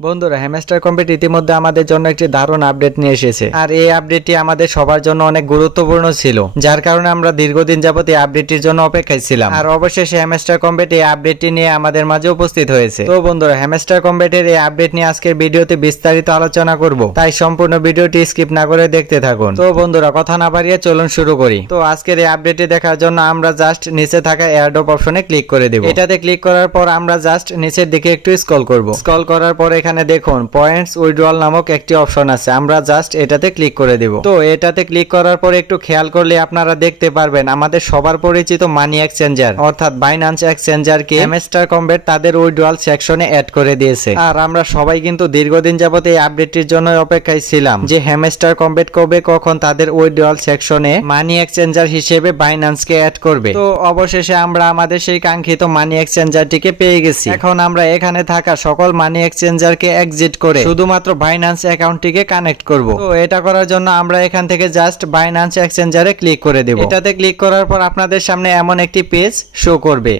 বন্ধুরা, hamster compete ইতিমধ্যে আমাদের জন্য একটি দারুণ আপডেট নিয়ে এসেছে। আর এই আপডেটটি আমাদের সবার জন্য অনেক গুরুত্বপূর্ণ ছিল, যার কারণে আমরা দীর্ঘদিন যাবত এই আপডেটটির জন্য অপেক্ষায় ছিলাম। আর অবশেষে হ্যামস্টার কম্পিট এই আপডেটটি নিয়ে আমাদের মাঝে উপস্থিত হয়েছে। তো বন্ধুরা, হ্যামস্টার কম্পিটের এই আপডেট নিয়ে আজকের ভিডিওতে বিস্তারিত আলোচনা করব, তাই সম্পূর্ণ ভিডিওটি স্কিপ না করে দেখতে থাকুন। তো বন্ধুরা, কথা না বাড়িয়ে চলুন শুরু করি। তো আজকের এই আপডেটটি দেখার জন্য আমরা জাস্ট নিচে থাকা এয়ারড্রপ অপশনে ক্লিক করে দেব। এটাতে ক্লিক করার পর আমরা জাস্ট নিচের দিকে একটু স্ক্রল করব। স্ক্রল করার পর এখানে দেখুন পয়েন্টস উইথড্রয়াল নামক একটি অপশন আছে, আমরা জাস্ট এটাতে ক্লিক করে দেব। তো এটাতে ক্লিক করার পর একটু খেয়াল করলে আপনারা দেখতে পারবেন আমাদের সবার পরিচিত মানি এক্সচেঞ্জার অর্থাৎ বাইন্যান্স এক্সচেঞ্জারকে হ্যামস্টার কম্পিট তাদের উইথড্রয়াল সেকশনে অ্যাড করে দিয়েছে। আর আমরা সবাই কিন্তু দীর্ঘদিন যাবত এই আপডেটটির জন্য অপেক্ষায় ছিলাম যে হ্যামস্টার কম্পিট কবে কখন তাদের উইথড্রয়াল সেকশনে মানি এক্সচেঞ্জার হিসেবে বাইন্যান্সকে অ্যাড করবে। তো অবশেষে আমরা আমাদের সেই কাঙ্ক্ষিত মানি এক্সচেঞ্জারটিকে পেয়ে গেছি। এখন আমরা এখানে থাকা সকল মানি এক্সচেঞ্জারকে এক্সিট করে শুধুমাত্র বাইন্যান্স অ্যাকাউন্টটিকে কানেক্ট করব। তো এটা করার জন্য আমরা এখান থেকে জাস্ট বাইন্যান্স এক্সচেঞ্জারে ক্লিক করে দেব। এটাতে ক্লিক করার পর আপনাদের সামনে এমন একটি পেজ শো করবে।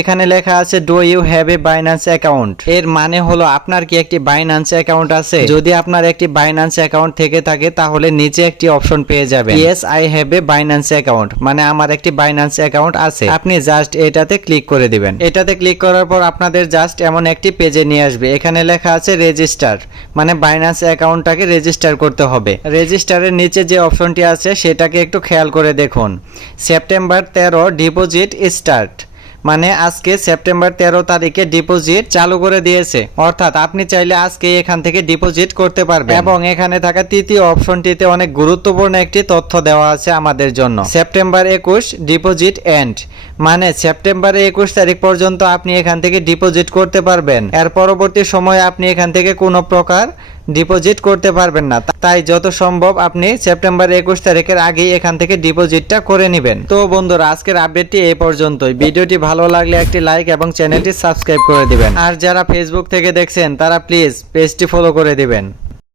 এখানে লেখা আছে do you have a Binance account. এর মানে হলো আপনার কি একটি বাইন্যান্স অ্যাকাউন্ট আছে। যদি আপনার একটি বাইন্যান্স অ্যাকাউন্ট থেকে থাকে তাহলে নিচে একটি অপশন পেয়ে যাবেন yes I have a Binance account, মানে আমার একটি বাইন্যান্স অ্যাকাউন্ট আছে। আপনি জাস্ট এটাতে ক্লিক করে দিবেন। এটাতে ক্লিক করার পর আপনাদের জাস্ট এমন একটি পেজে নিয়ে আসবে। এখানে লেখা আছে রেজিস্টার, মানে বাইন্যান্স অ্যাকাউন্টটাকে রেজিস্টার করতে হবে। রেজিস্টারের নিচে যে অপশনটি আছে সেটাকে একটু খেয়াল করে দেখুন। সেপ্টেম্বর 13 ডিপোজিট স্টার্ট, মানে আজকে সেপ্টেম্বর 13 তারিখে ডিপোজিট চালু করে দিয়েছে, অর্থাৎ আপনি চাইলে আজকে এখান থেকে ডিপোজিট করতে পারবেন। এবং এখানে থাকা তৃতীয় অপশনটিতে অনেক গুরুত্বপূর্ণ একটি তথ্য দেওয়া আছে আমাদের জন্য। সেপ্টেম্বর 21 ডিপোজিট এন্ড, মানে সেপ্টেম্বর 21 তারিখ পর্যন্ত আপনি এখান থেকে ডিপোজিট করতে পারবেন। এর পরবর্তী সময়ে আপনি এখান থেকে কোনো প্রকার ডিপোজিট করতে পারবেন না। তাই যত সম্ভব আপনি সেপ্টেম্বর 21 তারিখের আগেই এখান থেকে ডিপোজিটটা করে নেবেন। তো বন্ধুরা, আজকের আপডেটটি এই পর্যন্তই। ভিডিওটি ভালো লাগলে একটি লাইক এবং চ্যানেলটি সাবস্ক্রাইব করে দিবেন। আর যারা ফেসবুক থেকে দেখছেন তারা প্লিজ পেজটি ফলো করে দিবেন।